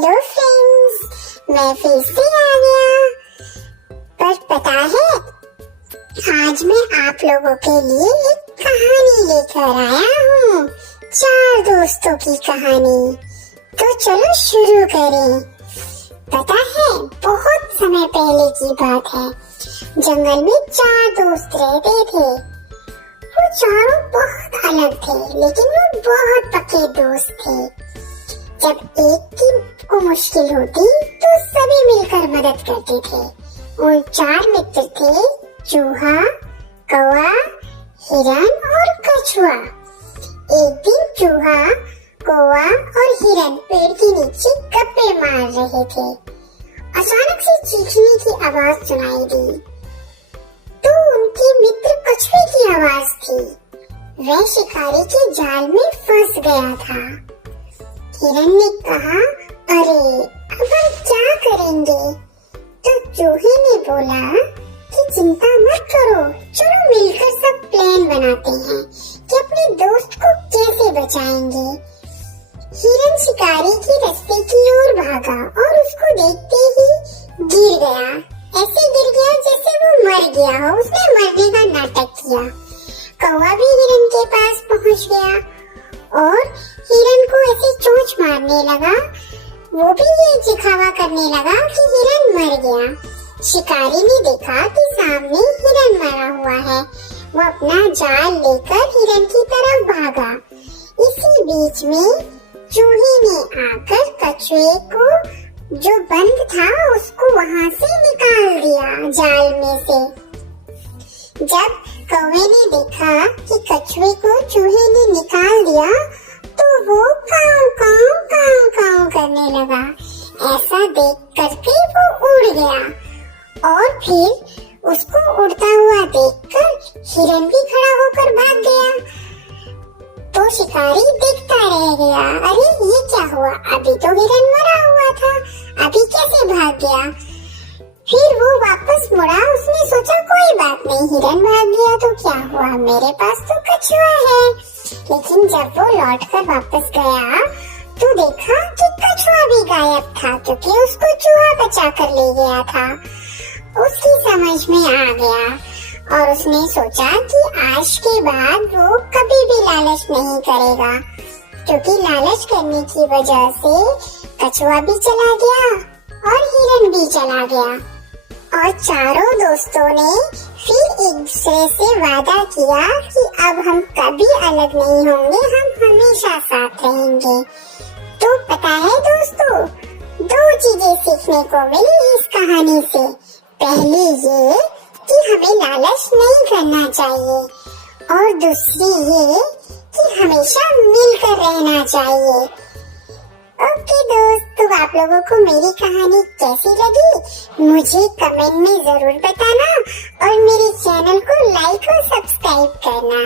Hello friends, मैं फिर से आ गया। पर पता है, आज मैं आप लोगों के लिए एक कहानी लेकर आया हूँ। 4 दोस्तों की कहानी। तो चलो शुरू करें। पता है, बहुत समय पहले की बात है। जंगल में 4 दोस्त रहते थे। वो चारों बहुत अलग थे, लेकिन वो बहुत पक्के दोस्त थे। जब एक की को मुश्किल होती तो सभी मिलकर मदद करते थे। वो 4 मित्र थे, चूहा, कौवा, हिरन और कछुआ। एक दिन चूहा, कौवा और हिरन पेड़ के नीचे गप्पे मार रहे थे। अचानक से चीखने की आवाज सुनाई दी। तो उनके मित्र कछुए की आवाज थी। वह शिकारी के जाल में फंस गया था। हिरन ने कहा, अरे अब हम क्या करेंगे? तो चूहे ने बोला कि चिंता मत करो, चलो मिलकर सब प्लान बनाते हैं कि अपने दोस्त को कैसे बचाएंगे। हिरन शिकारी के रास्ते की ओर भागा और उसको देखते ही गिर गया। ऐसे गिर गया जैसे वो मर गया हो। उसने मरने का नाटक किया। कौवा भी हिरन के पास पहुंच गया और हिरन को ऐसे चोंच मारने लगा। वो भी ये दिखावा करने लगा कि हिरन मर गया। शिकारी ने देखा कि सामने हिरन मरा हुआ है। वो अपना जाल लेकर हिरन की तरफ भागा। इसी बीच में चूहे ने आकर कछुए को, जो बंद था, उसको वहाँ से निकाल दिया जाल में से। जब कौवे ने देखा कि कछुए को चूहे ने निकाल दिया तो वो काऊ काऊ काऊ काऊ करने लगा। ऐसा देख करके वो उड़ गया और फिर उसको उड़ता हुआ देखकर हिरन भी खड़ा होकर भाग गया। तो शिकारी देखता रह गया। अरे ये क्या हुआ? अभी तो हिरन मरा हुआ था, अभी कैसे भाग गया? फिर वो वापस मुड़ा। उसने सोचा कोई बात नहीं, हिरन भाग गया तो क्या हुआ, मेरे पास तो कछुआ है। लेकिन जब वो लौटकर वापस गया तो देखा कि कछुआ भी गायब था, क्योंकि उसको चूहा बचा कर ले गया था। उसकी समझ में आ गया और उसने सोचा कि आज के बाद वो कभी भी लालच नहीं करेगा, क्योंकि लालच करने की वजह से कछुआ भी चला गया और हिरन भी चला गया। और चारों दोस्तों ने फिर एक दूसरे से वादा किया कि अब हम कभी अलग नहीं होंगे, हम हमेशा साथ रहेंगे। तो पता है दोस्तों, 2 चीजें सीखने को मिली इस कहानी से। पहली ये कि हमें लालच नहीं करना चाहिए और दूसरी ये कि हमेशा मिलकर रहना चाहिए। ओके दोस्त, तो आप लोगों को मेरी कहानी कैसी लगी मुझे कमेंट में जरूर बताना और मेरे चैनल को लाइक और सब्सक्राइब करना।